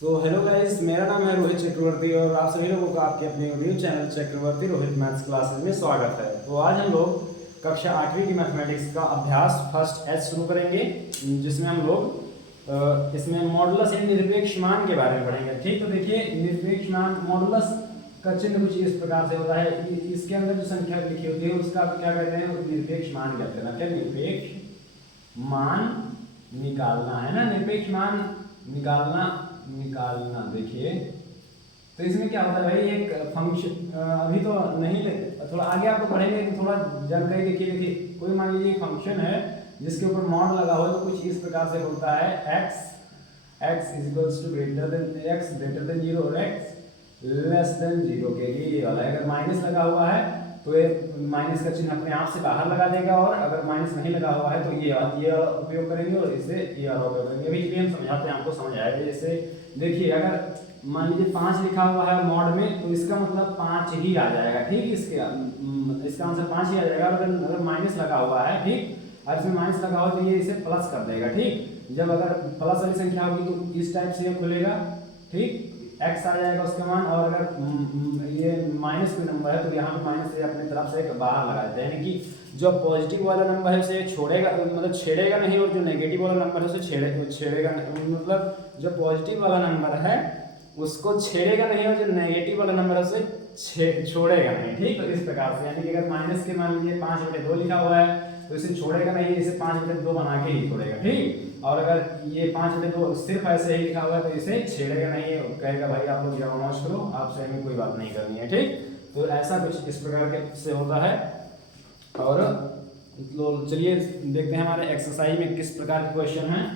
तो hello guys, मेरा नाम है रोहित चक्रवर्ती और आप सभी लोगों का आपके अपने यूट्यूब चैनल चक्रवर्ती रोहित मैथ्स क्लासेस में स्वागत है। तो आज हम लोग कक्षा 8वीं की मैथमेटिक्स का अभ्यास फर्स्ट एच शुरू करेंगे, जिसमें हम लोग इसमें मॉडुलस यानी निरपेक्ष मान के बारे में पढ़ेंगे। ठीक, तो देखिए निरपेक्ष मान मॉडुलस का चिन्ह कुछ इस प्रकार से होता है। इसके अंदर जो संख्या लिखी होती है उसका क्या कहते हैं, निरपेक्ष मान कहते हैं ना। क्या निरपेक्ष मान निकालना है ना, निरपेक्ष मान निकालना देखिए। तो इसमें क्या होता है भाई, एक फंक्शन अभी तो नहीं ले, थोड़ा आगे आपको पढ़ेंगे कि थोड़ा जानकारी देखिए। कोई मान लीजिए फंक्शन है जिसके ऊपर मॉड लगा हो, तो कुछ इस प्रकार से होता है x is equals to greater than 0 और x लेस देन 0 के लिए ये वाला। अगर माइनस लगा हुआ है तो ये माइनस का चिन्ह अपने आप से बाहर लगा देगा, और अगर माइनस नहीं लगा हुआ है तो ये उपयोग करेंगे और इससे ये वाला उपयोग करेंगे। अभी चलिए हम समझाते हैं, आपको समझ आएगा। जैसे देखिए, अगर मान लीजिए 5 लिखा हुआ है मॉड में, तो इसका मतलब 5 ही आ जाएगा। ठीक, इसका आंसर 5 ही आ जाएगा। अगर माइनस लगा हुआ है, ठीक, और इसमें माइनस लगा हुआ तो ये इसे प्लस कर देगा। ठीक, जब अगर प्लस वाली संख्या होगी तो इस टाइप से खुलेगा, ठीक, x आ जाएगा उसका मान। और अगर ये माइनस कोई नंबर है तो यहाँ पे माइनस से अपनी तरफ से बाहर लगा देते हैं, यानी कि जो पॉजिटिव वाला नंबर है उसे छोड़ेगा, मतलब छेड़ेगा नहीं, और जो नेगेटिव वाला नंबर है उसे छेड़ेगा नहीं। मतलब जो पॉजिटिव वाला नंबर है उसको छेड़ेगा नहीं, और जो नेगेटिव वाला नंबर है उसे छोड़ेगा नहीं। ठीक, तो इस प्रकार से, यानी कि अगर माइनस के मान लीजिए 5/2 लिखा हुआ है तो इसे छोड़ेगा नहीं, इसे 5/2 बना के ही छोड़ेगा। ठीक, और अगर ये 5/2 सिर्फ ऐसे ही लिखा हुआ है तो इसे छेड़ेगा नहीं, कहेगा भाई आप लोग जवाब करो, आपसे हमें कोई बात नहीं करनी है। ठीक, तो ऐसा कुछ इस प्रकार के से होता है। और तो चलिए देखते हैं हमारे एक्सरसाइज में किस प्रकार के क्वेश्चन हैं।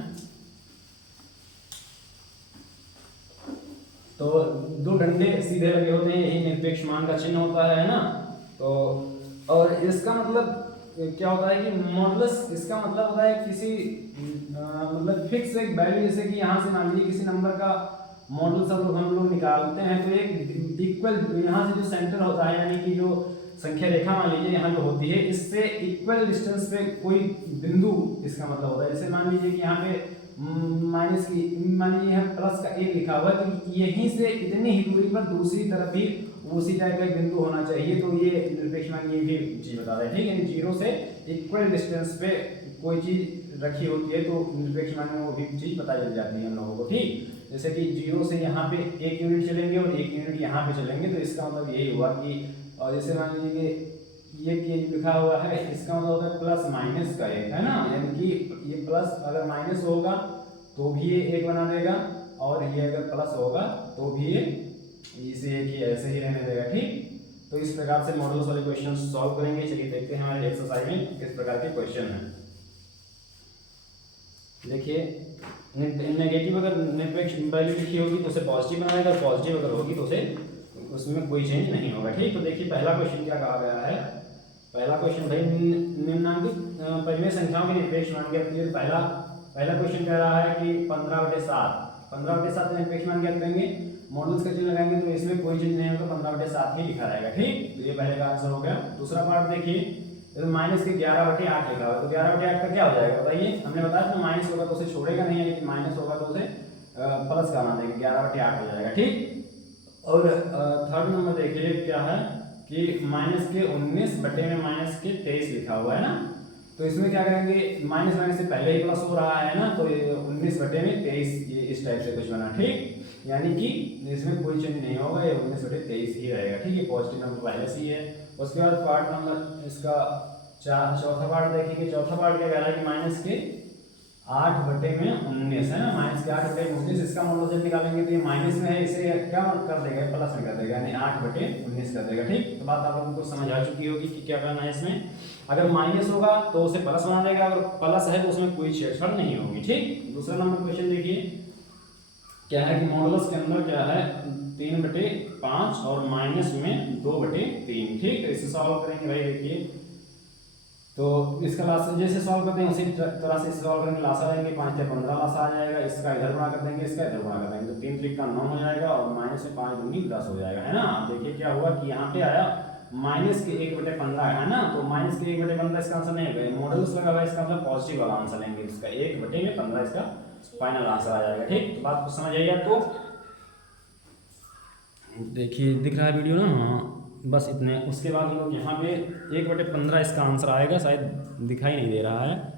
तो 2 डंडे सीधे लगे होते हैं, यही निरपेक्ष मान का चिन्ह होता है ना। तो और इसका मतलब क्या होता है कि मॉडुलस, इसका मतलब होता है किसी मतलब फिक्स एक वैल्यू, जैसे कि यहाँ से मान लीजिए किसी नंबर का मॉडुलस हम लोग निकालते हैं तो एक इक्वल, यहाँ से जो सेंटर होता है, यानी कि जो संख्या रेखा मान लीजिए यहाँ जो होती है, इससे इक्वल डिस्टेंस पे कोई बिंदु, इसका मतलब होता है। जैसे मान लीजिए कि यहाँ पे माइनस की, मान लीजिए यहाँ प्लस का 1 लिखा हुआ है, तो यहीं से इतनी ही दूरी पर दूसरी तरफ भी उसी टाइप का बिंदु होना चाहिए। तो ये निरपेक्ष मान ये भी चीज बता रहा है। ठीक है, यानी 0 से इक्वल डिस्टेंस पे कोई चीज रखी होती है तो निरपेक्ष मान में वो भी चीज पता चल जाती है हम लोगों को। ठीक, जैसे कि 0 से यहाँ पे 1 यूनिट चलेंगे और 1 यूनिट यहाँ पे चलेंगे, तो इसका मतलब यही हुआ कि, और जैसे मान लीजिए कि ये लिखा हुआ है, इसका मतलब होता है प्लस माइनस का 1, है ना। यानी कि ये प्लस अगर माइनस होगा तो भी ये 1 बना देगा, और ये अगर प्लस होगा तो भी ये इसे एक ही ऐसे ही रहने देगा। ठीक, तो इस प्रकार से मॉडुलस वाले क्वेश्चन सॉल्व करेंगे। चलिए देखते हैं हमारे एक्सरसाइज में किस प्रकार के क्वेश्चन हैं। देखिए, नेगेटिव अगर निरपेक्ष वैल्यू लिखी होगी तो उसे पॉजिटिव बनाएगा, और पॉजिटिव अगर होगी तो उसे उसमें कोई चेंज नहीं होगा। ठीक, तो देखिए पहला क्वेश्चन क्या कहा गया है। पहला क्वेश्चन भाई, निम्नलिखित परिमेय संख्याओं के निरपेक्ष मान ज्ञात कीजिए। पहला क्वेश्चन कह रहा है कि 15/7 निरपेक्ष मान ज्ञात करेंगे। मॉडुलस का चिन्ह लगाएंगे तो इसमें कोई चीज नहीं होगा, 15/7 ही लिखा रहेगा। ठीक, तो ये पहले का आंसर हो गया। दूसरा पार्ट देखिए, तो माइनस के 11/8 लिखा हुआ, तो 11/8 का क्या हो जाएगा बताइए। हमने बताया था माइनस होगा तो उसे छोड़ेगा नहीं, यानी कि माइनस होगा तो उसे प्लस का बना देंगे, 11/8 हो जाएगा। ठीक, और थर्ड नंबर देखिए क्या है कि माइनस के 19/-23 लिखा हुआ है ना। तो इसमें क्या करेंगे, माइनस माइनस से पहले ही प्लस हो रहा है ना, तो 19/23 ये इस टाइप से कुछ बना। ठीक, यानी कि इसमें कोई चेंज नहीं होगा, ये 19/23 ही रहेगा। ठीक है, पॉजिटिव नंबर पहले से ही है। उसके बाद पार्ट नंबर इसका चौथा पार्ट देखेंगे। चौथा पार्ट क्या कह रहा है कि माइनस के 8/19 है ना, माइनस के 8/19। इसका मॉडुलस जब निकालेंगे तो ये माइनस में है, इसे क्या कर देगा, प्लस में कर देगा, यानी 8/19 कर देगा। ठीक, तो बात आप लोगों को समझ आ चुकी होगी कि क्या करना है इसमें। अगर माइनस होगा तो उसे प्लस बना देगा, अगर प्लस है तो उसमें कोई छेड़छाड़ नहीं होगी। ठीक, दूसरा नंबर क्वेश्चन देखिए क्या है कि मॉडुलस के अंदर क्या है, 3/5 और माइनस में 2/3। ठीक, तो इसे सॉल्व करेंगे भाई। देखिए, तो इसका लासा जैसे सॉल्व करते हैं उसी तरह से सॉल्व करेंगे। लासा लेंगे, 5 से 15 लासा आ जाएगा, इसका इधर गुणा कर देंगे, इसका इधर गुणा कर देंगे, तो 3 3 का 9 हो जाएगा, और माइनस से 5 दूनी 10 हो जाएगा, है ना। देखिए क्या हुआ कि यहाँ पे आया माइनस के 1/15 है ना, तो माइनस के 1/15 इसका आंसर नहीं होगा, मॉडुलस लगा हुआ है, इसका मतलब पॉजिटिव वाला आंसर लेंगे, इसका 1/15 इसका फाइनल आंसर आ जाएगा। ठीक, तो बात को समझ आई आपको। देखिए दिख रहा है वीडियो ना, हाँ बस इतने। उसके बाद हम लोग यहाँ पे 1/15 इसका आंसर आएगा, शायद दिखाई नहीं दे रहा है,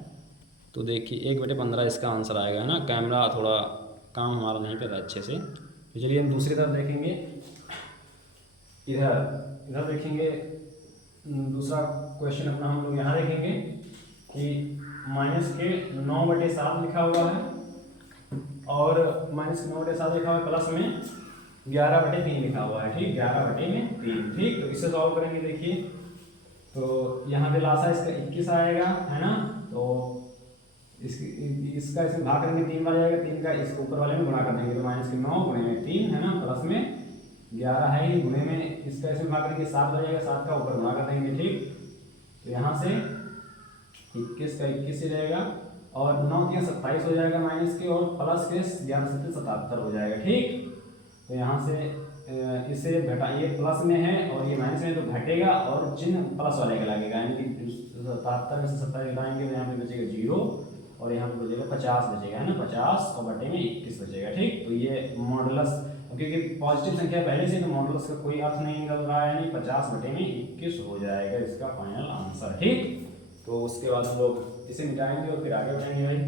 तो देखिए 1/15 इसका आंसर आएगा, है ना। कैमरा थोड़ा काम हमारा नहीं कर रहा अच्छे से, तो चलिए हम दूसरी तरफ देखेंगे। इधर इधर देखेंगे, दूसरा क्वेश्चन अपना हम लोग यहाँ देखेंगे कि माइनस के 9/7 लिखा हुआ है, और माइनस 9/7 लिखा हुआ है, प्लस में 11/3 लिखा हुआ है, ठीक, 11/3, ठीक। तो इसे सॉल्व करेंगे, देखिए तो यहाँ पे लासा इसका 21 आएगा, है ना। तो इसका इसमें भाग करेंगे 3 बार जाएगा, 3 का इसको ऊपर वाले में गुणा कर देंगे, तो माइनस के 9 गुणे में 3, है ना, प्लस में 11 है ही, गुणे में इसका इसमें भाग करेंगे 7 बचेगा, 7 का ऊपर गुणा कर देंगे, ठीक। तो यहाँ से 21 का 21 ही रहेगा, और 9 के 27 हो जाएगा माइनस के, और प्लस के 11 से 77 हो जाएगा, ठीक। तो यहाँ से इसे घटा, ये प्लस में है और ये माइनस में, तो घटेगा और चिन्ह प्लस वाले का लगेगा, यानी कि 77 में से 27 घटाएंगे तो यहाँ पे बचेगा 0, और यहाँ पे बचेगा 50 बचेगा, है ना, 50 और बटे में 21 बचेगा, ठीक। तो ये मॉडुलस, क्योंकि पॉजिटिव संख्या पहले से, तो मॉडुलस का कोई अर्थ नहीं निकल रहा है, यानी 50/21 हो जाएगा इसका फाइनल आंसर, ठीक। तो उसके बाद हम लोग इसे मिटाएंगे और फिर आगे बढ़ेंगे भाई।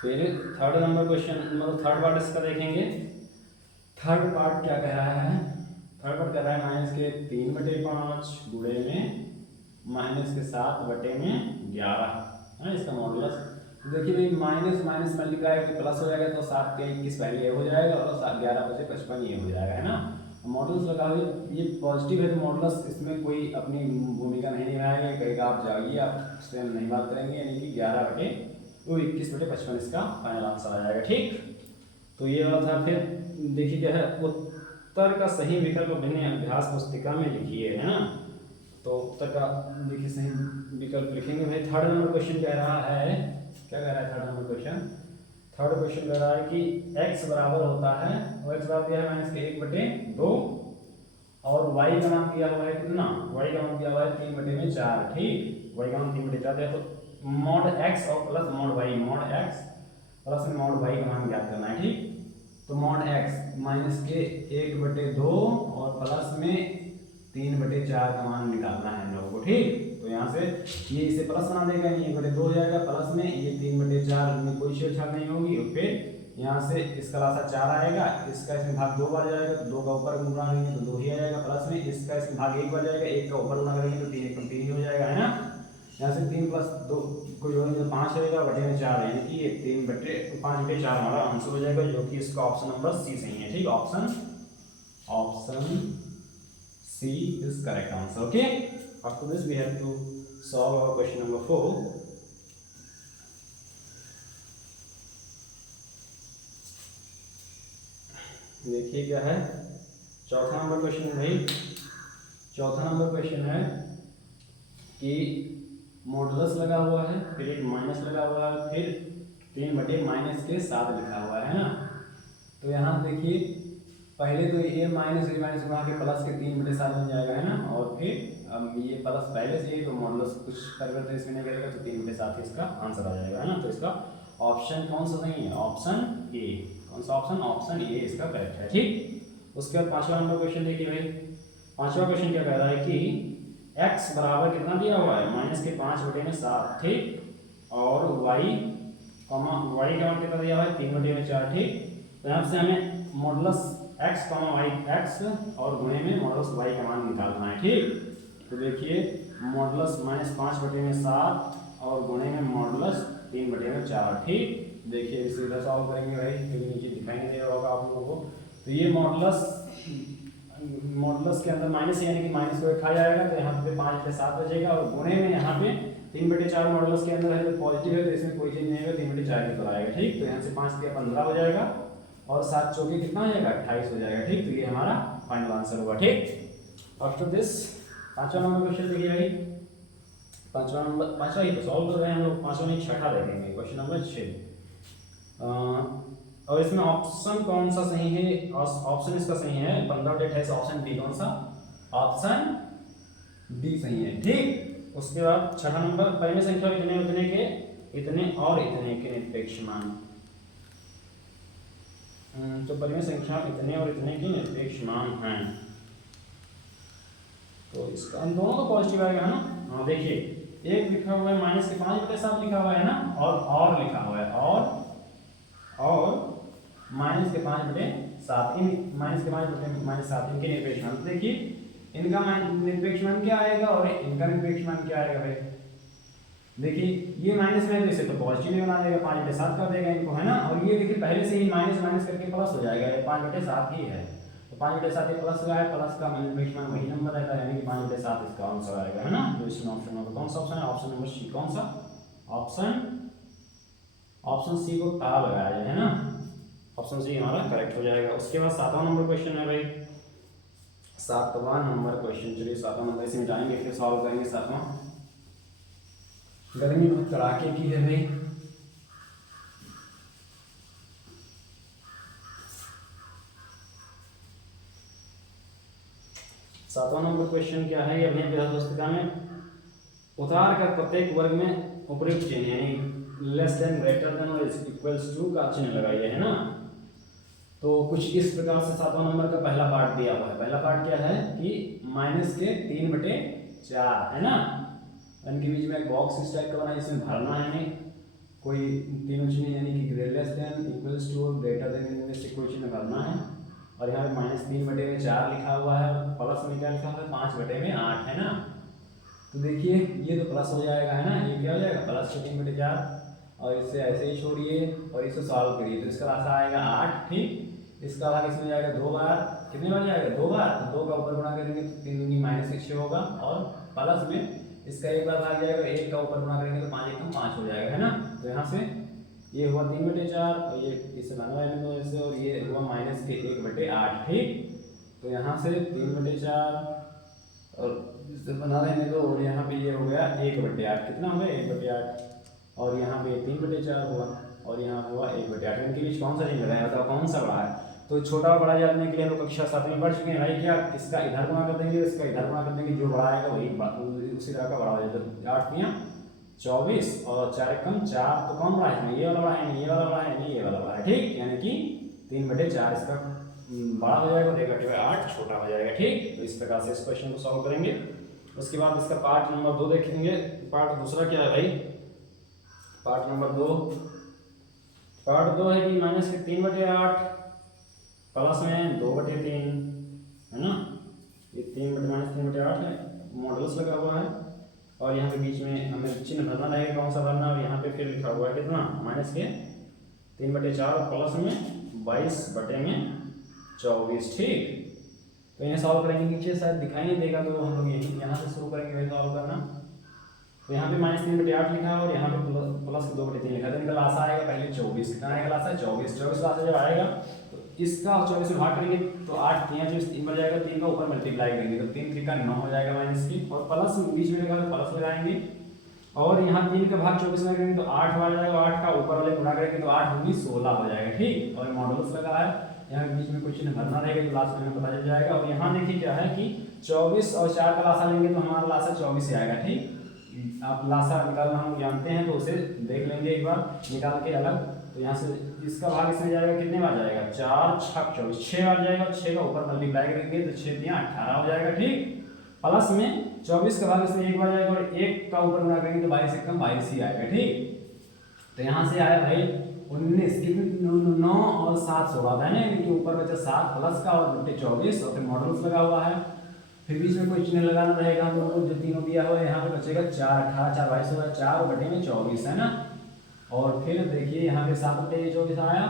फिर थर्ड नंबर क्वेश्चन, मतलब थर्ड पार्ट इसका देखेंगे। थर्ड पार्ट क्या कह रहा है, थर्ड पार्ट कह रहा है माइनस के 3/5 गुणे में माइनस के 7/11 है इसका मॉडुलस। देखिए भाई, माइनस माइनस मल्टीप्लाई करके प्लस हो जाएगा, तो 7 के 21 पहले ये हो जाएगा, और 11 बचे 55 ये हो जाएगा, है ना। मॉडुलस लगा हुए, ये पॉजिटिव है तो मॉडुलस इसमें कोई अपनी भूमिका नहीं निभाएगा, कहेगा आप जाइए, आप इससे हम नहीं बात करेंगे, यानी कि 11/21/55 इसका फाइनल आंसर आ जाएगा, ठीक। तो ये वाला था। फिर देखिए क्या है, उत्तर का सही विकल्प भिन्न अभ्यास पुस्तिका में लिखिए, है ना। तो उत्तर का देखिए सही विकल्प लिखेंगे भाई। थर्ड नंबर क्वेश्चन कह रहा है, क्या कह रहा है third number question, third question कह रहा है कि x बराबर होता है, और x बराबर दिया है माइनस के 1/2, और y का मान दिया हुआ है कितना, y का मान दिया हुआ है 3/4, ठीक। y का मान 3/4 दिया, तो मॉड x और plus mod y, mod x plus में मॉड y का मान ज्ञात करना है, ठीक। तो मॉड x माइनस के 1/2 और प्लस में 3/4 का मान निकालना है हम लोगों को, ठीक। तो यहाँ से ये इसे प्लस बना देगा, ये 1/2 हो जाएगा, प्लस में ये 3/4 में कोई छेड़छाड़ नहीं होगी, और फिर यहाँ से इसका लासा 4 आएगा, इसका इसमें भाग 2 बार जाएगा, तो 2 का ऊपर गुणा करेंगे तो 2 ही आ जाएगा, प्लस में इसका इसमें भाग 1 बार जाएगा, 1 का ऊपर गुणा करेंगे तो 3 1 3 ही हो जाएगा, है ना। यहाँ से 3 + 2 को जोड़ेंगे तो 5 रहेगा, बटे में 4, यानी कि ये 3/5/4 हमारा आंसर हो जाएगा, जो कि इसका ऑप्शन नंबर सी सही है, ठीक। Option C is correct answer, okay. After this we have to solve our question number 4. देखिए क्या है, चौथा नंबर क्वेश्चन भाई। चौथा नंबर क्वेश्चन है कि मॉडुलस लगा हुआ है, फिर एक माइनस लगा हुआ है, फिर 3/-7 लिखा हुआ है ना। तो यहाँ देखिए, पहले तो ये माइनस गुणा के प्लस के 3/7 बन जाएगा, है ना। और फिर ये प्लस पहले से ही, तो मॉडुलस कुछ परिवर्तन इसमें नहीं करेगा, तो 3/7 इसका आंसर आ जाएगा, है ना। तो इसका ऑप्शन कौन सा सही है, ऑप्शन ए। कौन सा ऑप्शन, ऑप्शन ए इसका करेक्ट है, ठीक। उसके बाद पांचवा नंबर क्वेश्चन देखिए भाई। पांचवा क्वेश्चन क्या कह रहा है कि x बराबर कितना दिया हुआ है, माइनस के 5/7, ठीक। और y का मान कितना दिया हुआ है, 3/4, ठीक। तो यहाँ से हमें मॉडुलस x, y x और गुणे में मॉडुलस y का मान निकालना है, ठीक। तो देखिए मॉडुलस -5/7 और गुणे में मॉडुलस 3/4, ठीक। देखिए इसे इधर सॉल्व करेंगे भाई, क्योंकि नीचे दिखाई नहीं दे रहा होगा आप लोगों को। तो ये मॉडुलस के अंदर माइनस, यानी कि माइनस को रखा जाएगा, तो यहाँ पे 5/7 बचेगा, और गुणे में यहाँ पे 3/4 मॉडुलस के अंदर है, तो पॉजिटिव है, तो इसमें कोई चीज नहीं है, 3/4 के ऊपर आएगा, ठीक। तो यहाँ से 5 × 15 हो जाएगा, और 7 चौके कितना हो जाएगा, 28 हो जाएगा, ठीक। तो ये हमारा फाइनल आंसर हुआ, ठीक। आफ्टर दिस पांचवा नंबर क्वेश्चन देखिए भाई। पांचवा ही तो सॉल्व कर रहे हैं हम लोग, पांचवा नहीं छठा देखेंगे, क्वेश्चन नंबर 6। और इसमें ऑप्शन कौन सा सही है, ऑप्शन इसका सही है 15/28, ऑप्शन बी। कौन सा, ऑप्शन डी सही है। ठीक, उसके बाद छठा नंबर, पहली संख्या इतने उतने के इतने और इतने के निरपेक्ष मान। तो पहली संख्या इतने और इतने के निरपेक्ष मान हैं, तो इसका हम दोनों का पॉजिटिव आएगा है ना। हाँ देखिए, एक लिखा हुआ है -5/7 लिखा हुआ है ना, और लिखा हुआ है और -5/7, इन -5/7 इनके निरपेक्ष मान। देखिए इनका निरपेक्ष मान क्या आएगा और इनका निरपेक्ष मान क्या आएगा भाई। देखिए ये माइनस में तो इसे तो पॉजिटिव बना देगा, 5/7 कर देगा इनको है ना। और ये देखिए पहले से ही माइनस माइनस करके प्लस हो जाएगा, ये 5/7 ही है, तो 5/7 ये प्लस का है, प्लस का निरपेक्ष मान वही नंबर रहता है, यानी कि 5/7 इसका आंसर आएगा है ना। तो इसमें ऑप्शन नंबर कौन सा ऑप्शन है, ऑप्शन नंबर सी। कौन सा ऑप्शन सी को ताला लगाया जाए है ना, ऑप्शन सी हमारा करेक्ट हो जाएगा। उसके बाद 7वां नंबर क्वेश्चन है भाई, 7वां नंबर क्वेश्चन। चलिए 7वां नंबर इसमें जाएंगे, फिर सॉल्व करेंगे 7वां। गर्मी बहुत कड़ाके की है भाई। सातवां नंबर क्वेश्चन क्या है, ये अपनी अभ्यास पुस्तिका में उतार कर प्रत्येक वर्ग में उपयुक्त चिन्ह यानी लेस देन, ग्रेटर देन और इक्वल्स टू का चिन्ह लगाइए है ना। तो कुछ इस प्रकार से 7वां नंबर का पहला पार्ट दिया हुआ है। पहला पार्ट क्या है कि -3/4 है ना, इनके बीच में एक बॉक्स इस टाइप का बना है, इसमें भरना है नहीं कोई तीनों चिन्ह, यानी कि लेस देन, इक्वल्स टू और ग्रेटर देन, इनमें से कोई चिन्ह भरना है। और यहाँ पे -3/4 लिखा हुआ है, प्लस में क्या लिखा हुआ है 5/8 है ना। तो देखिए ये तो प्लस हो जाएगा है ना, ये क्या हो जाएगा +3/4, और इससे ऐसे ही छोड़िए और इसे सॉल्व करिए, तो इसका रास्ता आएगा 8। ठीक, इसका भाग इसमें जाएगा 2 बार, कितनी बार जाएगा 2 बार, तो 2 का ऊपर गुणा करेंगे तो 3 दूनी -6 होगा, और प्लस में इसका एक बार भाग जाएगा, 1 का ऊपर गुणा करेंगे तो 5 एकम 5 हो जाएगा है ना। तो यहाँ से ये हुआ 3/4 और ये इसे बना है ऐसे, और ये हुआ -1/8। ठीक, तो यहाँ से 3/4 और इसे बना लेने दो, और यहाँ पे ये हो गया 1/8, कितना हो गया 1/8, और यहाँ पे 3/4 हुआ और यहाँ हुआ 1/8। इनके बीच कौन सा चिन्ह लगाया, बताओ कौन सा बड़ा है। तो छोटा और बड़ा जानने के लिए हम लोग कक्षा 7 में पढ़ चुके हैं भाई। क्या इसका इधर गुणा कर देंगे, इसका इधर गुणा कर देंगे, जो बड़ा आएगा वही उसी तरह का बड़ा हो जाएगा। 8 × 24 और 4 एकम 4, तो कौन बड़ा है, ये वाला बड़ा है, नहीं ये वाला बड़ा है, नहीं ये वाला बड़ा है। ठीक, यानी कि 3/4 इसका बड़ा हो जाएगा, देखा 8 छोटा हो जाएगा। ठीक, तो इस प्रकार से इस क्वेश्चन को सॉल्व करेंगे। उसके बाद इसका पार्ट नंबर 2 देखेंगे। पार्ट दूसरा क्या है भाई, पार्ट नंबर 2 है कि -3/8 प्लस में 2/3 है ना। ये -3/8 है, मॉडल्स लगा हुआ है, और यहाँ पे बीच में हमें चिन्ह भरना रहेगा, कौन सा भरना, और यहाँ पे फिर लिखा हुआ है कितना -3/4 प्लस में 22/24। ठीक, तो इन्हें सॉल्व करेंगे, नीचे शायद दिखाई नहीं देगा, तो हम लोग यहाँ से शुरू करेंगे भाई सॉल्व करना। तो यहाँ पे -3/8 लिखा है और यहाँ पे प्लस 2/3 लिखा है, तो इनका लासा आएगा पहले 24, कितना आएगा लासा 24 लासा जब आएगा तो इसका 24 से भाग करेंगे तो 8 3 24 3 बन जाएगा, 3 का ऊपर मल्टीप्लाई करेंगे तो 3 3 का 9 हो जाएगा -3, और प्लस बीच में लगा तो प्लस लगाएंगे, और यहाँ 3 का भाग 24 में करेंगे तो 8 आ जाएगा, 8 का ऊपर वाले गुणा करेंगे तो 8 दूनी 16 हो जाएगा। ठीक, और मॉडल्स लगा है, यहाँ बीच में कुछ भरना रहेगा तो लास्ट में पता चल जाएगा। और यहाँ देखिए क्या है कि 24 और 4 का लासा लेंगे तो हमारा लासा 24 से आएगा। ठीक, आप लासा निकालना हम जानते हैं, तो उसे देख लेंगे एक बार निकाल के अलग। तो यहाँ से इसका भाग इसमें जाएगा, कितने बार जाएगा 4 6 24, 6 बार जाएगा, 6 का ऊपर मल्टीप्लाई करेंगे तो 6 3 18 हो जाएगा। ठीक, प्लस में 24 का भाग इसमें एक बार जाएगा और 1 का ऊपर गुणा करेंगे तो 22 एकम 22 ही आएगा। ठीक, तो यहाँ से आया भाई 19, कितने 9 और 7 16 है ना, इनके ऊपर बचा 7 प्लस का और 24, और फिर मॉडल्स लगा हुआ है, फिर बीच में कोई चिन्ह लगाना रहेगा हम लोग को, जो तीनों दिया हुआ है। यहाँ पे बचेगा 4 18 4 22 होगा, 4/24 है ना, और फिर देखिए यहाँ पे 7/24 आया,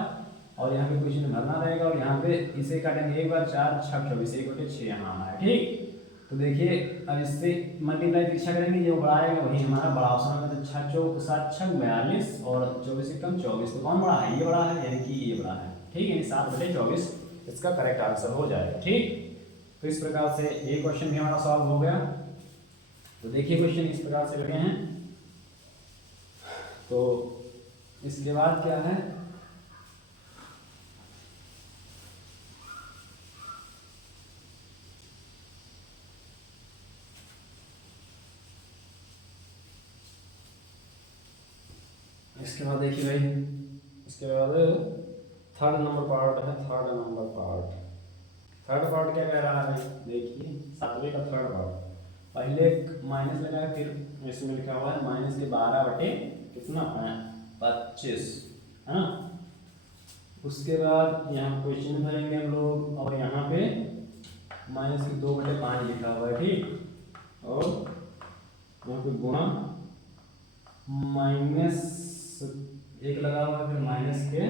और यहाँ पे कोई चिन्ह भरना रहेगा, और यहाँ पे इसे काटेंगे एक बार, 4 6 24 1/6 यहाँ आना है। ठीक, तो देखिए अब इससे मल्टीप्लाई पीछा करेंगे, जो बड़ा आएगा वही हमारा बड़ा ऑप्शन है। तो 6 4 7 6 42 और 24 एकम 24, तो कौन बड़ा है, ये बड़ा है, यानी कि ये बड़ा है। ठीक है, 7/24 इसका करेक्ट आंसर हो जाएगा। ठीक, तो इस प्रकार से ये क्वेश्चन भी हमारा सॉल्व हो गया। तो देखिए क्वेश्चन इस प्रकार से लगे हैं। तो इसके बाद क्या है, इसके बाद देखिए भाई, इसके बाद थर्ड नंबर पार्ट है। थर्ड पार्ट क्या कह रहा है, देखिए 7वें का थर्ड पार्ट। पहले माइनस लगाया, फिर इसमें लिखा हुआ है माइनस के 12 बटे कितना 25 है ना। उसके बाद यहाँ क्वेश्चन भरेंगे हम लोग, और यहाँ पे माइनस के 2 बटे 5 लिखा हुआ है, ठीक। और यहाँ पे गुणा माइनस 1 लगा हुआ है, फिर माइनस के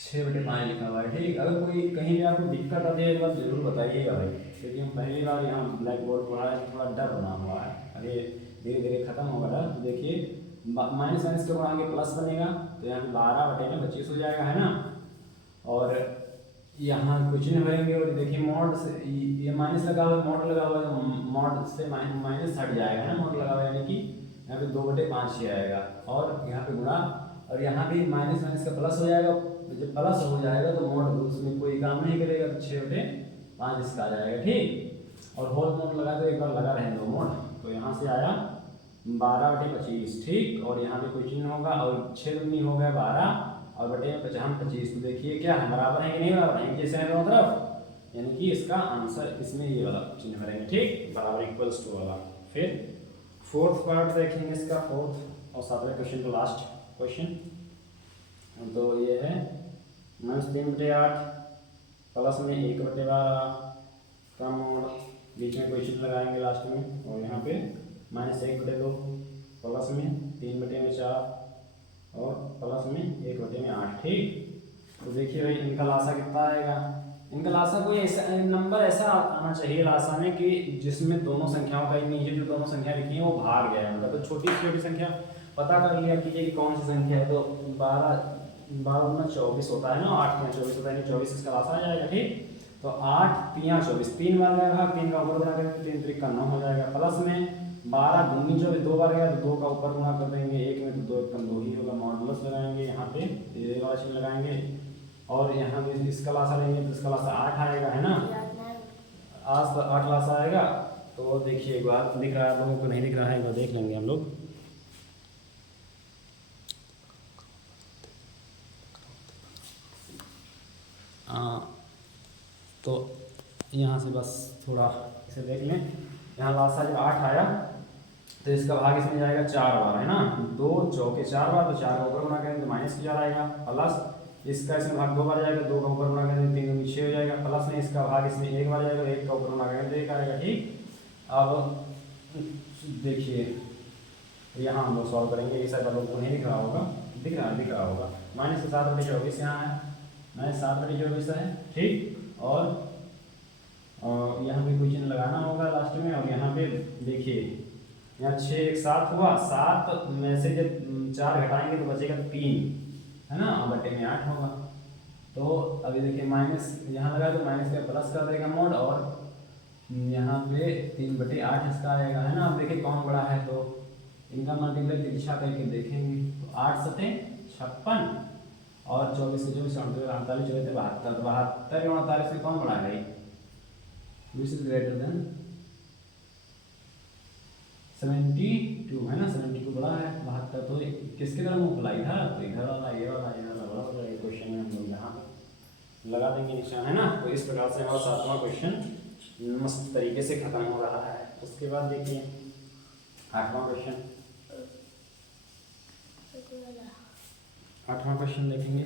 6 बटे 5 लिखा हुआ है, ठीक। अगर कोई कहीं भी आपको दिक्कत आती है एक बार जरूर बताइएगा भाई, क्योंकि हम पहली बार यहाँ ब्लैक बोर्ड पढ़ा है, थोड़ा डर बना हुआ है। अरे धीरे धीरे खत्म होगा डर। तो देखिए माइनस माइनस के ऊपर आगे प्लस बनेगा, तो यहाँ पे 12 बटे में 25 हो जाएगा, है ना। और यहाँ कुछ नहीं भरेंगे, और देखिए मॉड से ये माइनस लगा हुआ है, मॉड लगा हुआ है, मॉड से माइनस हट जाएगा, है ना। मॉड लगा हुआ है यानी कि यहाँ पे 2 बटे 5 ही आएगा, और यहाँ पे गुणा, और यहाँ भी माइनस माइनस का प्लस हो जाएगा। जब प्लस हो जाएगा तो मोड उसमें कोई काम नहीं करेगा, तो 6 बटे 5 इसका आ जाएगा, ठीक। और होल मोड लगा, तो एक बार लगा रहे दो मोड, तो यहाँ से आया 12 बटे 25, ठीक। और यहाँ पे कोई चिन्ह होगा, और 6 दूनी हो गया 12, और बटे में 25। तो देखिए क्या है, बराबर है कि नहीं बराबर है, जैसे है दोनों तरफ, यानी कि इसका आंसर इसमें ये वाला चिन्ह भरेंगे, ठीक, बराबर इक्वल्स टू वाला। फिर फोर्थ पार्ट देखेंगे इसका, फोर्थ और 7वें क्वेश्चन का लास्ट क्वेश्चन। तो ये है -3 बटे 8 प्लस में 1 बटे 12 का मोड, बीच में क्वेश्चन लगाएंगे लास्ट में, और यहाँ पे -1 बटे 2 प्लस में 3 बटे में 4 और प्लस में 1 बटे में 8, ठीक। तो देखिए भाई इनका लासा कितना आएगा। इनका लासा कोई ऐसा नंबर ऐसा आना चाहिए लासा में कि जिसमें दोनों संख्याओं का, नीचे जो दोनों संख्या लिखी है वो भाग गया है उनका। तो छोटी से छोटी संख्या पता कर लिया कीजिए कि कौन सी संख्या है। तो 12 गुना 24 होता है ना, 8 गुना 24 होता है, 24 इसका लासा आ जाएगा, ठीक। तो 8 3 24, 3 बार गया भाग, 3 का ऊपर गुना करेंगे, 3 3 का 9 हो जाएगा। प्लस में 12 दूनी 24, 2 बार गया तो 2 का ऊपर गुना कर देंगे, 1 में तो 2 1 2 ही होगा, मॉडुलस लगाएंगे यहाँ पे, ये वाला चिन्ह लगाएंगे, और यहाँ भी इसका लासा लेंगे तो इसका लासा 8 आएगा, है ना। आज 8 लासा आएगा। तो देखिए एक बार दिख रहा है, लोगों को नहीं दिख रहा है, एक बार देख लेंगे हम लोग। तो यहाँ से बस थोड़ा इसे देख लें, यहाँ लासा जब 8 आया तो इसका भाग इसमें जाएगा 4 बार, है ना। 2 चौके 4 बार, तो 4 का ऊपर गुना करेंगे तो -4 आएगा। प्लस इसका इसमें भाग 2 बार जाएगा, 2 का ऊपर गुना करेंगे 3 6 हो जाएगा। प्लस में इसका भाग इसमें 1 बार जाएगा, 1 का ऊपर गुना करेंगे तो 1 आएगा, ठीक। अब देखिए यहाँ हम लोग सॉल्व करेंगे, ये शायद आप लोग को नहीं दिख रहा होगा, दिख रहा होगा। -7 बटे 24 यहाँ है, -7 बटे 24 है, ठीक। और यहाँ पे कोई चिन्ह लगाना होगा लास्ट में, और यहाँ पे देखिए यहाँ 6 1 7 हुआ, 7 में से जब 4 घटाएंगे तो बचेगा 3, है ना, बटे में 8 होगा। तो अभी देखिए माइनस यहाँ लगा तो माइनस का प्लस कर देगा मोड, और यहाँ पे 3 बटे 8 इसका आएगा, है ना। अब देखिए कौन बड़ा है, तो इनका मल्टीप्लाई तिरछा करके देखेंगे, तो 8 सते 56 और 24 से 24 48 चौथे 72, तो 72 और 48 में कौन बड़ा है भाई, विच इज ग्रेटर देन 72, है ना। 72 बड़ा है 72, तो किसके तरफ मुँह फुलाई था, तो इधर वाला, ये वाला बड़ा हो जाएगा। क्वेश्चन में हम लोग यहाँ लगा देंगे निशान, है ना। तो इस प्रकार से हमारा 7वां क्वेश्चन मस्त तरीके से खत्म हो रहा है। उसके बाद देखिए 8वां क्वेश्चन, 8वां क्वेश्चन देखेंगे।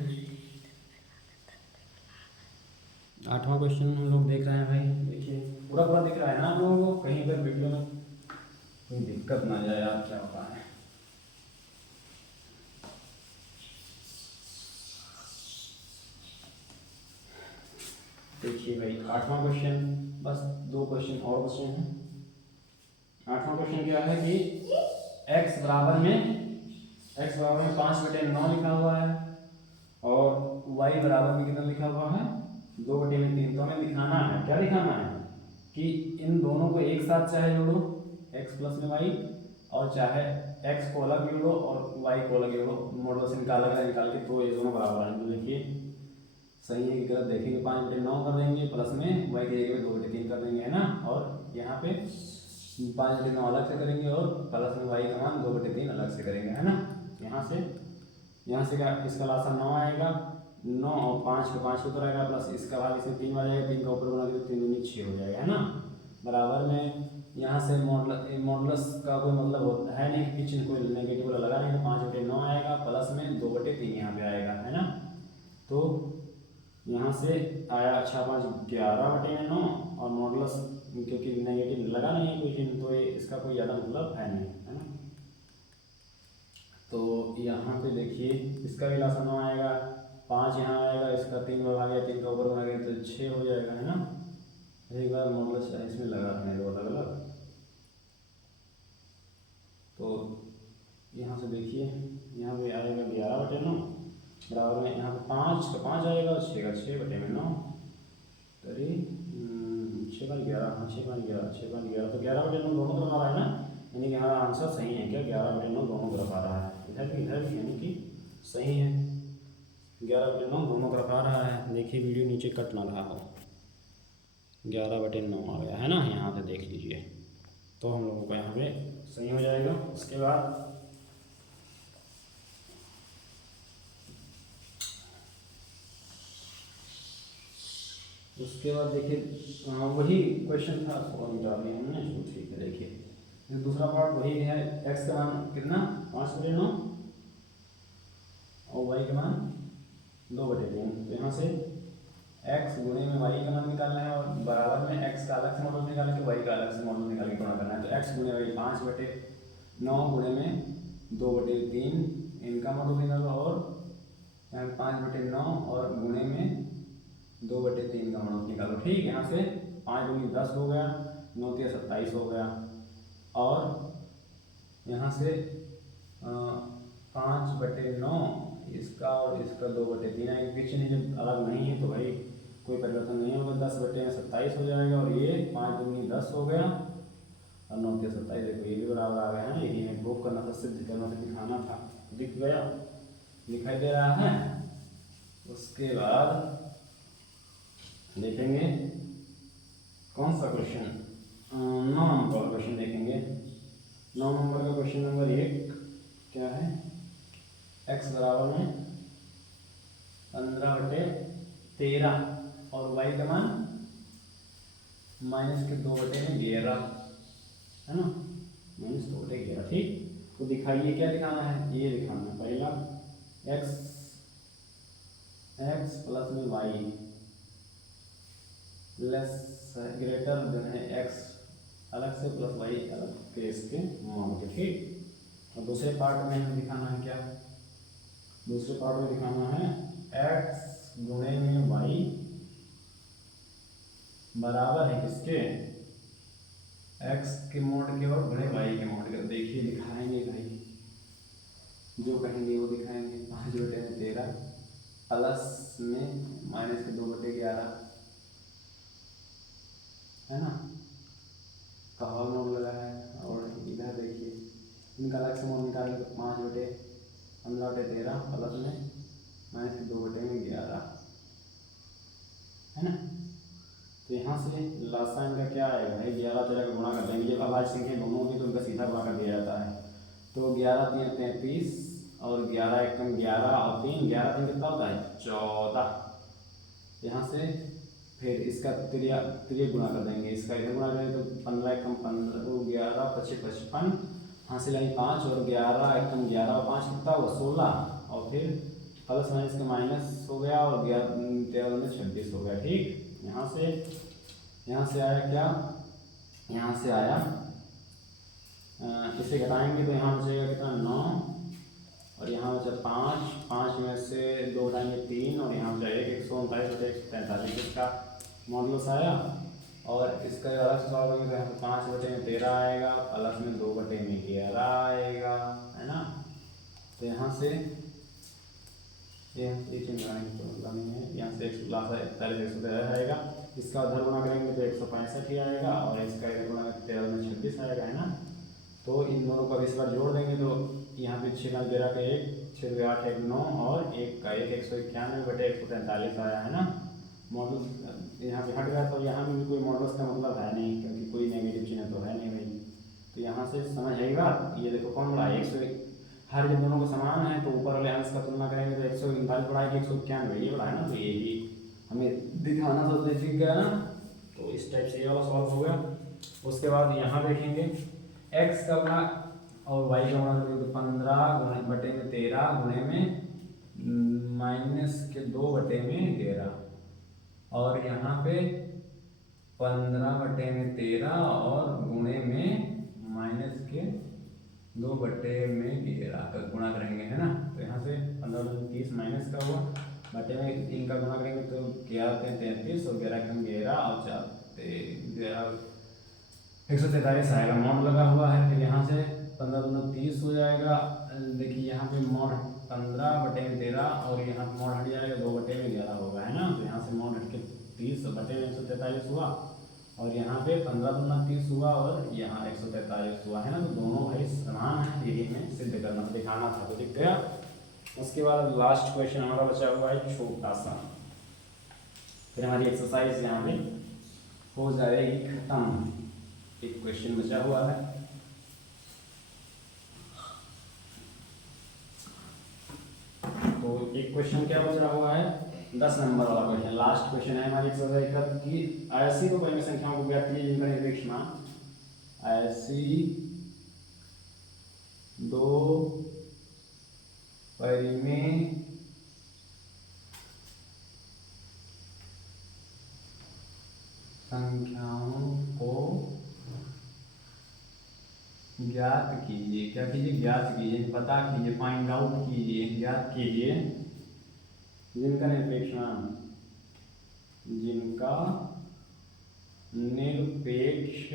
8वां क्वेश्चन हम लोग देख रहे हैं भाई, देखिए पूरा पूरा दिख रहा है ना आप लोगों को, कहीं पर वीडियो में कोई दिक्कत ना जाए यार, क्या होता है। देखिए भाई 8वां क्वेश्चन, बस 2 क्वेश्चन और बचे हैं। 8वां क्वेश्चन क्या है कि x बराबर में 5 बटे 9 लिखा हुआ है, और y बराबर में कितना लिखा हुआ है, 2 बटे में 3। तो हमें दिखाना है, क्या दिखाना है कि इन दोनों को एक साथ चाहे जोड़ो x प्लस में y, और चाहे x को अलग जोड़ो और y को अलग जोड़ो, मॉडुलस निकाल के तो ये दोनों बराबर आएंगे। देखिए सही है कि गलत देखेंगे, 5 बटे 9 कर देंगे, प्लस में y की जगह पे 2 बटे 3 कर देंगे, है ना। और यहाँ पे 5 बटे 9 अलग से करेंगे, और प्लस में y का मान 2 बटे 3 अलग से करेंगे, है ना। यहाँ से यहाँ से क्या इसका लासा 9 आएगा, 9 और 5 का 5 उतर आएगा, प्लस इसका भाग इसमें 3 आ जाएगा, 3 का ऊपर गुणा करें तो 3 दूनी 6 हो जाएगा, है ना। बराबर में यहाँ से मॉडुलस का कोई मतलब होता है नहीं, किचन कोई नेगेटिव वाला लगा नहीं, तो 5/9 आएगा, प्लस में 2/3 यहाँ पे आएगा, है ना। तो यहाँ से आया 6 5 11/9, और मॉडुलस क्योंकि नेगेटिव लगा नहीं है कोई चिन्ह, तो ये इसका कोई ज़्यादा मतलब है नहीं, है ना। तो यहाँ पे देखिए इसका भी लासा 9 आएगा, 5 यहाँ आएगा, इसका 3 भाग गया, 3 का ऊपर बना गया तो 6 हो जाएगा, है ना। एक बार मॉडुलस इसमें लगा दें दो अलग अलग, तो यहाँ से देखिए यहाँ पे आएगा 11/9, बराबर में यहाँ पे 5 का 5 आएगा और 6 का 6/9, तरी 6 5 11, हाँ 6 5 11, 6 5 11, तो 11/9 दोनों तरफ आ रहा है ना, यानी कि हमारा आंसर सही है क्या, 11/9 दोनों तरफ आ रहा है, इधर भी यानी कि सही है, 11/9 दोनों तरफ आ रहा है। देखिए वीडियो नीचे कट ना रहा हो, 11/9 आ गया है ना, यहाँ से देख लीजिए, तो हम लोगों को यहाँ पे सही हो जाएगा। उसके बाद देखिए वही क्वेश्चन था, उसको मिटा दिया हमने, तो ठीक है। देखिए दूसरा पार्ट वही है, x का मान कितना 5/9 और y का मान 2/3, तो यहाँ से x गुणे में y का मान निकालना है, और बराबर में x का अलग से मॉडल निकाल के y का अलग से मॉडल निकाल के गुणा करना है। तो x गुणे y 5/9 गुणे में 2/3 इनका मॉडल निकालो, और यहाँ 5/9 और गुणे में 2/3 का मॉडल निकालो, ठीक। यहाँ से 5 दूनी 10 हो गया, 9 3 27 हो गया, और यहाँ से 5/9 इसका और इसका 2/3 है, पीछे नहीं जब अलग नहीं है तो भाई कोई परिवर्तन नहीं होगा, 10/27 हो जाएगा, और ये 5 दूनी 10 हो गया और 9 3 27, देखो ये भी बराबर आ गया है ना, यही हमें प्रूफ करना था, सिद्ध करना था, दिखाना था, दिख गया, दिखाई दे रहा है। उसके बाद देखेंगे कौन सा क्वेश्चन, 9 नंबर का क्वेश्चन देखेंगे। 9 नंबर का क्वेश्चन नंबर 1 क्या है, x बराबर में 15/13 और y का मान -2/11, है ना, -2/11, ठीक। तो दिखाइए क्या दिखाना है, ये दिखाना है पहला, x प्लस में y लेस ग्रेटर जो है x अलग से प्लस y अलग के इसके मान के, ठीक। और दूसरे पार्ट में हमें दिखाना है क्या, दूसरे पार्ट में दिखाना है x गुणे में y बराबर है किसके, x के मोड के और गुणे y के मोड के। देखिए दिखाएंगे भाई, जो कहेंगे वो दिखाएंगे। 5/13 प्लस में -2/11, है ना, कहाँ मोड लगा है, और इधर देखिए इनका अलग से मोड निकालेंगे तो 5/15/13 प्लस में -2/11, है ना। तो यहाँ से लासा इनका क्या आएगा भाई, 11 13 का गुणा कर देंगे, जब अभाज्य संख्या दोनों होगी तो उनका सीधा गुणा कर दिया जाता है। तो 11 3 33 और 11 1 11 और 3 11 3 कितना होता है 14। यहाँ से फिर इसका त्रिय गुणा कर देंगे, इसका इधर गुणा करेंगे तो 15 1 15 वो 11 25 55 हासिल आई 5 और 11 1 11 और 5 कितना हुआ 16, और फिर प्लस माइनस का माइनस हो गया और 13 में 26 हो गया, ठीक। यहाँ से आया क्या, यहाँ से आया इसे घटाएंगे तो यहाँ बचेगा कितना 9 और यहाँ बचा 5, 5 में से 2 घटाएंगे 3 और यहाँ बचा 139/143 इसका मॉडुलस आया। और इसका अलग से सॉल्व करेंगे तो यहाँ पे 5/13 आएगा प्लस में 2/11 आएगा, है ना। तो यहाँ से ये चीज नहीं है, यहाँ से 141 आएगा, इसका उधर गुणा करेंगे तो 165 ही आएगा और इसका इधर गुणा 13 में 26 आएगा, है ना। तो इन दोनों को इस बार जोड़ देंगे तो यहाँ पे 6 9 13 का 1 6 2 8 1 9 और 1 का 1 191/143 आया, है ना। मॉडल यहाँ पे हट गया, तो यहाँ भी कोई मॉडल्स का मतलब है नहीं क्योंकि कोई नेगेटिव चिन्ह तो है नहीं भाई। तो यहाँ से समझ आएगा, ये देखो कौन बड़ा 100 हर जब दोनों को समान है तो ऊपर वाले अंश का तुलना करेंगे तो 139 बढ़ा के 191 ये बढ़ा है ना, तो ये भी हमें दिखाना था, तो ठीक है ना। तो इस टाइप से ये वाला सॉल्व हो गया। उसके बाद यहाँ देखेंगे x का गुणा और y का गुणा करेंगे तो 15 बटे में 13 गुणे में -2/13 और यहाँ पे 15/13 और गुणे में -2/13 का गुणा करेंगे, है ना। तो यहाँ से 15 30 माइनस का हुआ, बटे में 3 का गुणा करेंगे तो 11 33 और 11 कम 11 और 4 143 आएगा, मॉड लगा हुआ है। फिर यहाँ से 15 30 हो जाएगा। देखिए यहाँ पे मॉड 15/13 और यहाँ पे मॉड हट जाएगा 2/11 होगा, है ना। तो यहाँ से मॉड हट के 30 बटे में 143 हुआ और यहाँ पे 15 30 हुआ और यहाँ 143 हुआ, है ना। तो दोनों भाई समान है, यही हमें सिद्ध करना दिखाना था, तो दिख गया। उसके बाद लास्ट क्वेश्चन हमारा बचा हुआ है छोटा सा, फिर हमारी एक्सरसाइज यहाँ पे हो जाएगी खत्म। एक क्वेश्चन बचा हुआ है, तो एक क्वेश्चन क्या बचा हुआ है, 10 नंबर वाला क्वेश्चन, लास्ट क्वेश्चन है हमारी एक्सरसाइज का कि ऐसी दो परिमेय संख्याओं को ज्ञात कीजिए जिनका निरपेक्ष मान, ऐसी दो परिमेय संख्याओं को ज्ञात कीजिए। क्या कीजिए? ज्ञात कीजिए, पता कीजिए, फाइंड आउट कीजिए, ज्ञात कीजिए जिनका निरपेक्ष मान, जिनका निरपेक्ष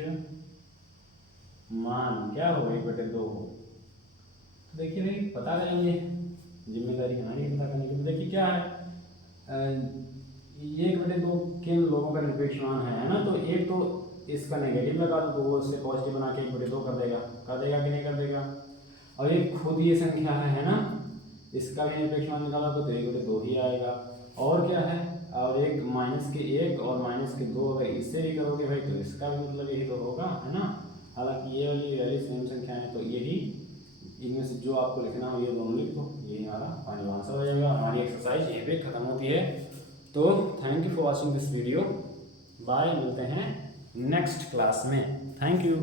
मान क्या हो 1/2 हो। देखिए भाई पता करेंगे, जिम्मेदारी हमारी पता करने की। तो देखिए क्या है, 1/2 किन लोगों का निरपेक्ष मान है ना। तो एक तो इसका नेगेटिव लगा दो तो वो उससे पॉजिटिव बना के 1/2 कर देगा कि नहीं कर देगा। और एक खुद ये संख्या है ना, इसका भी निरपेक्ष मान निकाला तो 1/2 ही आएगा। और क्या है, और एक -1 और -2 अगर इससे भी करोगे भाई तो इसका भी मतलब यही तो होगा, है ना। हालांकि ये वाली वैल्यू सेम संख्या है, तो यही इनमें से जो आपको लिखना हो ये दोनों लिख दो, ये हमारा फाइनल आंसर हो जाएगा। हमारी एक्सरसाइज यहीं पे खत्म होती है। तो thank you for watching this video, bye, मिलते हैं नेक्स्ट क्लास में। Thank you.